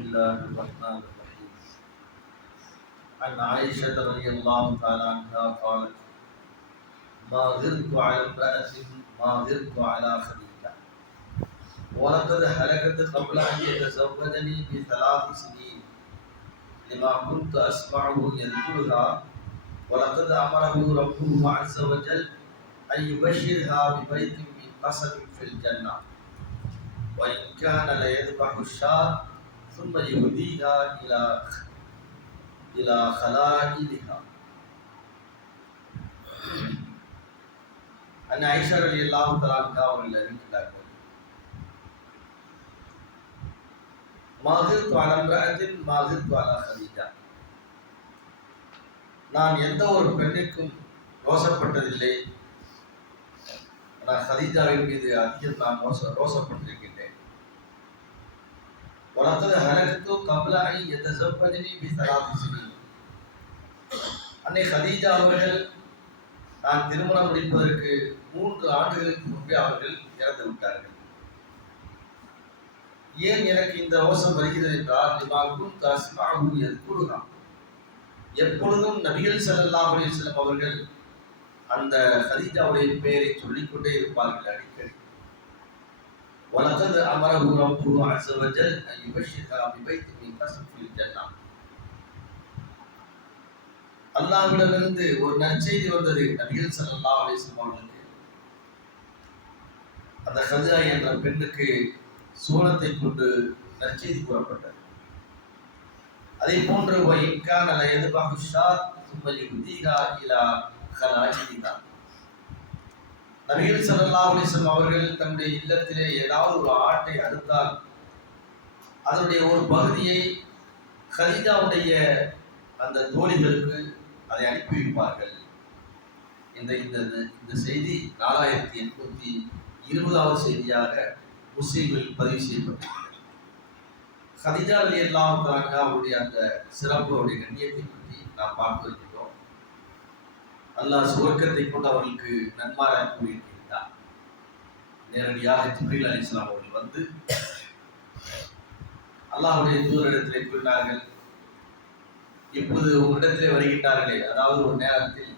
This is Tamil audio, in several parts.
الله الرحمن الرحيم. عن عائشة رضي الله تعالى عنها قالت ما غرت على امرأة ما غرت على خديجة. ولقد هلكت قبل أن يتزوجني بثلاث سنين. لما كنت أسمعه يذكرها ولقد أمره ربه عز وجل أن يبشرها ببيت من قصب في الجنة. وإن كان ليذبح الشاة ثم يهديها إلى إلى خلائلها عن عائشة رضي الله تعالى عنها அவர்கள் அறிவிக்கிறார்கள் மாகிர்த்து அலம்ராத்தின் மாகிர்த்து அலா ஹதீஜா நான் எந்த ஒரு பெண்ணிற்கும் ரோசப்பட்டதில்லை நான் ஹதீஜாவின் மீது அதிகம் நான் ரோச ரோசப்பட்டிருக்கின்றேன் ولقد هلكت قبل எந்த يتزوجني بثلاث سنين. அன்னை ஹதீஜா அவர்கள் நான் திருமணம் முடிப்பதற்கு மூன்று ஆண்டுகளுக்கு முன்பே அவர்கள் இறந்து விட்டார்கள். ஏன் எனக்கு இந்த அவசரம் வருகிறது என்றால் லிமாக்கும் தஸ்மாஹு எத்குருகா எப்பொழுதும் நபிகள் ஸல்லல்லாஹு அலைஹி வஸல்லம் அவர்கள் அந்த ஹதீஜாவுடைய பெயரை சொல்லிக்கொண்டே இருப்பார்கள் அடிக்கடி. ولقد வலகத் ربه عز وجل வஜல் يبشر ببيت من மின் في ஜன்னah அல்லாவிடமிருந்து ஒரு நற்செய்தி வந்தது நபிகள் சல்லா அலிஸ்லாம் அவர்களுக்கு. அந்த ஹஜா என்ற பெண்ணுக்கு சூலத்தை கொண்டு நற்செய்தி கூறப்பட்டது. அதே போன்று வைக்கான எதிர்பார்ப்பு ஷாத் சும்மலி உதீகா இலா கலாஜிதா நபிகள் சல்லா அலிஸ்லம் அவர்கள் தன்னுடைய இல்லத்திலே ஏதாவது ஒரு ஆட்டை அறுத்தால் அதனுடைய ஒரு பகுதியை ஹரிதாவுடைய அந்த தோழிகளுக்கு அதை அனுப்பி வைப்பார்கள். இந்த இந்த இந்த செய்தி நாலாயிரத்தி எட்நூத்தி இருபதாவது செய்தியாக முஸ்லீம்கள் பதிவு செய்யப்பட்டிருக்கிறது. ஹதிஜா அலி எல்லாம் அவருடைய அந்த சிறப்பு அவருடைய கண்ணியத்தை பற்றி நாம் பார்த்து வருகிறோம். அல்லாஹ் சுவர்க்கத்தை கொண்டு அவர்களுக்கு நன்மாராய் கூறியிருக்கிறார் நேரடியாக ஜிப்ரீல் அலி இஸ்லாம் அவர்கள் வந்து அல்லாஹுடைய தூதரிடத்திலே கூறினார்கள் இப்போது உங்களிடத்திலே வருகின்றார்களே? அதாவது ஒரு நேரத்தில்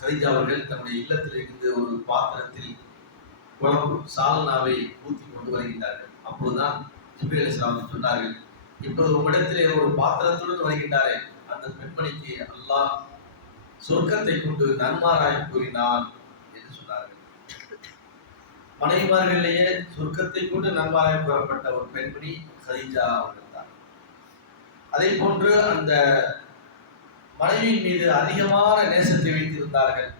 கதிஜா அவர்கள் தன்னுடைய இல்லத்தில் இருந்து ஒரு பாத்திரத்தில் குழம்பு சால்னாவை ஊற்றி கொண்டு வருகின்றார்கள். அப்பொழுதுதான் ஜிப்ரி அலிஸ்லாம் சொன்னார்கள் இப்போது உங்களிடத்திலே ஒரு பாத்திரத்துடன் வருகின்றாரே? அந்த பெண்மணிக்கு அல்லாஹ் சொர்க்கத்தை கொண்டு நன்மாராய் கூறினான் என்று சொன்னார்கள். மனைவிமார்களிலேயே சொர்க்கத்தை கொண்டு நன்மாராய் கூறப்பட்ட ஒரு பெண்மணி சதிஜா அவர்கள் தான் அதே போன்று அந்த மனைவியின் மீது அதிகமான நேசத்தை வைத்திருந்தார்கள்.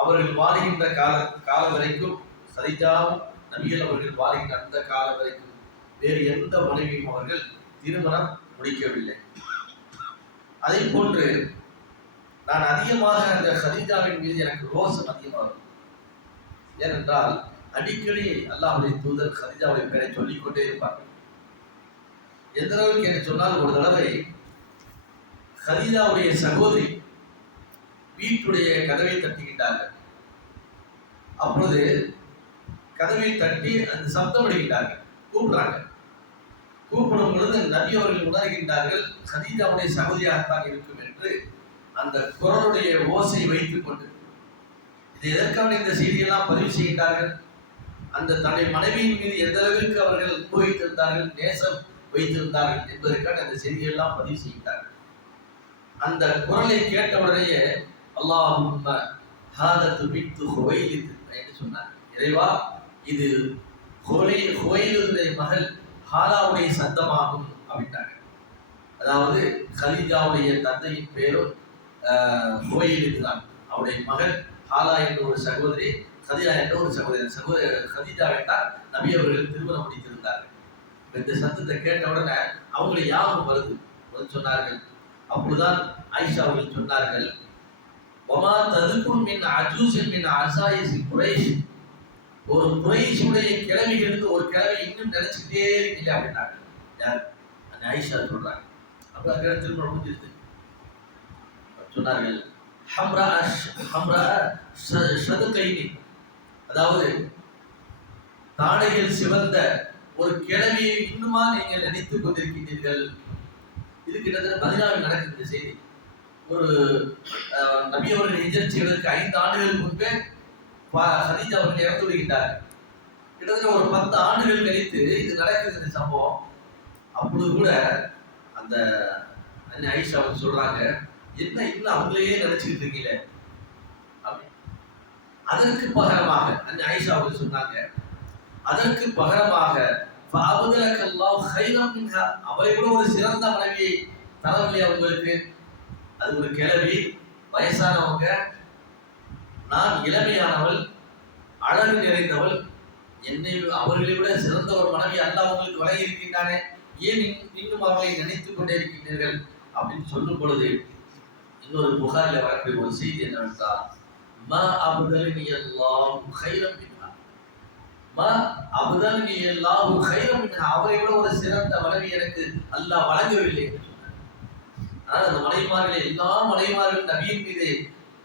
அவர்கள் வாழ்கின்ற கால காலம் வரைக்கும் சரிஜாவும் நபிகள் அவர்கள் வாழ்கின்ற அந்த காலம் வரைக்கும் வேறு எந்த மனைவியும் அவர்கள் திருமணம் முடிக்கவில்லை. அதே போன்று நான் அதிகமாக அந்த ஹதீஜாவின் மீது எனக்கு ரோசம் அதிகமாக இருக்கும். ஏனென்றால் அடிக்கடி அல்லாஹுடைய தூதர் ஹதீஜாவுடைய பெயரை சொல்லிக்கொண்டே இருப்பார்கள் எந்த அளவுக்கு என்று சொன்னால் ஒரு தடவை ஹதீஜாவுடைய சகோதரி வீட்டுடைய கதவை தட்டிக்கிட்டார்கள். அப்பொழுது கதவை தட்டி அந்த சப்தம் அடிக்கின்றார்கள் கூப்பிடுறாங்க. கூப்பிடும் பொழுது நபி அவர்கள் உணர்கின்றார்கள் ஹதீஜாவுடைய சகோதரியாகத்தான் இருக்கும் என்று அந்த குரலுடைய ஓசை வைத்துக் கொண்டு. இது எதற்காக இந்த செய்தியெல்லாம் பதிவு செய்கின்றார்கள்? அந்த தன்னை மனைவியின் மீது எந்த அளவிற்கு அவர்கள் உபயோகித்திருந்தார்கள் நேசம் வைத்திருந்தார்கள் என்பதற்காக அந்த செய்தியெல்லாம் பதிவு செய்கின்றார்கள். அந்த குரலை கேட்டவுடனேயே அல்லாஹும் ஹாதத்து பித்து ஹுவைலித்து என்று சொன்னார். இறைவா இது ஹுவை ஹுவைலுடைய மகள் ஹாலாவுடைய சத்தமாகும் அப்படின்ட்டாங்க அதாவது ஹலிஜாவுடைய தந்தையின் பேரும் ஹுவைலித் அவருடைய மகள் ஹாலா என்ற ஒரு சகோதரி கதிஜா என்ற ஒரு சகோதரி. சகோதரி கதிஜாவை தான் நபி அவர்கள் திருமணம் முடித்திருந்தார்கள். இந்த சத்தத்தை கேட்ட உடனே அவங்களை யாரும் வருது? சொன்னார்கள். அப்பொழுதுதான் ஆயிஷா அவர்கள் சொன்னார்கள். ஒமா ததுக்கும் மின் அஜூசின் மின் அசாயிசி குறைஷ் ஒரு குறைஷுடைய கிழமைகளுக்கு ஒரு கிழமை இன்னும் நினைச்சுக்கிட்டே இருக்கீங்க அப்படின்னாங்க யார்? அந்த ஆயிஷா சொல்றாங்க. அப்புறம் திருமணம் முடிஞ்சிருது. சொன்னார்கள் ஹம்ரா ஹம்ரா சதுக்கைனி அதாவது தாடைகள் சிவந்த ஒரு கிழவியை இன்னுமா நீங்கள் நினைத்துக் கொண்டிருக்கின்றீர்கள்? இது கிட்டத்தட்ட பதினாறு நடக்கின்ற செய்தி. ஒரு அஹ், நபி அவர்கள் ஹிஜ்ரத் செய்வதற்கு ஐந்து ஆண்டுகளுக்கு முன்பே பா- அவர்கள் இறந்து விடுகின்றார். கிட்டத்தட்ட ஒரு பத்து ஆண்டுகள் கழித்து இது நடக்குது இந்த சம்பவம். அப்பொழுது கூட அந்த ஐஷா அவங்க சொல்றாங்க என்ன இன்னும் அவங்களையே நினைச்சுக்கிட்டு இருக்கீங்க? அதற்கு பகரமாக அந்த ஐஷா அவர்கள் சொன்னாங்க அதற்கு பகரமாக அவளை கூட ஒரு சிறந்த மனைவியை தரவில்லை அவங்களுக்கு. அது ஒரு கிளவி வயசானவங்க நான் இளமையானவள் அழகு நிறைந்தவள் என்னை அவர்களை விட சிறந்த ஒரு மனைவி அல்ல அவங்களுக்கு வழங்கி இருக்கின்றானே ஏன் இன்னும் அவர்களை நினைத்துக் கொண்டே இருக்கின்றீர்கள்? அப்படின்னு சொல்லும் பொழுது இன்னொரு புகாரில் வரக்கூடிய ஒரு செய்தி என்னவென்றால் மா அபுதலினி எல்லாம் கைரம் மின்ஹா. மா அபுதலினி எல்லாம் கைரம் அவரை விட ஒரு சிறந்த மனைவி எனக்கு அல்லாஹ் வழங்கவில்லை ஆனால் அந்த மனைவிமார்கள் எல்லா மனைவிமார்கள் நபியின் மீது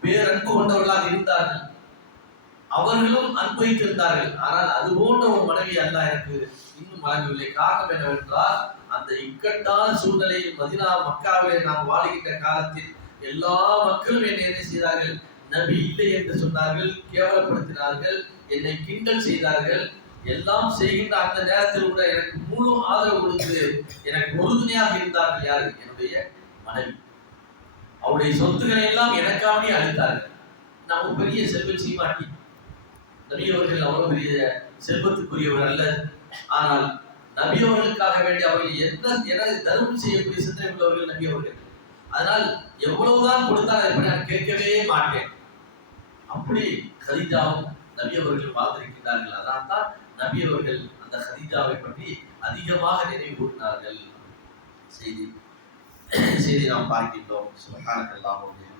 பேரன்பு கொண்டவர்களாக இருந்தார்கள். அவர்களும் அன்பு வைத்திருந்தார்கள். ஆனால் அது போன்ற ஒரு மனைவி அல்ல எனக்கு இன்னும் வழங்கவில்லை. காரணம் என்னவென்றால் அந்த இக்கட்டான சூழ்நிலையில் மதினா மக்காவிலே நாம் வாழுகின்ற காலத்தில் எல்லா மக்களும் என்னை என்ன செய்தார்கள்? நபி இல்லை என்று சொன்னார்கள் கேவலப்படுத்தினார்கள் என்னை கிண்டல் செய்தார்கள். எல்லாம் செய்கின்ற அந்த நேரத்தில் கூட எனக்கு முழு ஆதரவு கொடுத்து எனக்கு உறுதுணையாக இருந்தார்கள் யார்? என்னுடைய மனைவி. அவருடைய சொத்துக்களை எல்லாம் எனக்காகவே அளித்தார்கள். நம்ம பெரிய செல்வ சீமாட்டி. நபி அவர்கள் அவ்வளவு பெரிய செல்வத்துக்குரியவர் அல்ல. ஆனால் நபி அவர்களுக்காக வேண்டி அவர்கள் என்ன என தர்மம் செய்யக்கூடிய சிந்தனை உள்ளவர்கள் நபி அவர்கள். அதனால் எவ்வளவுதான் கொடுத்தால் அதை நான் கேட்கவே மாட்டேன். அப்படி ஹதீஜாவும் நபி அவர்கள் வாழ்ந்திருக்கிறார்கள் அதனால் தான் நபி அவர்கள் அந்த ஹதீஜாவை பற்றி அதிகமாக நினைவு கூறினார்கள் செய்தி செய்தி நாம் பார்க்கின்றோம். சுபஹானக்கல்லாஹு வபிஹம்திஹி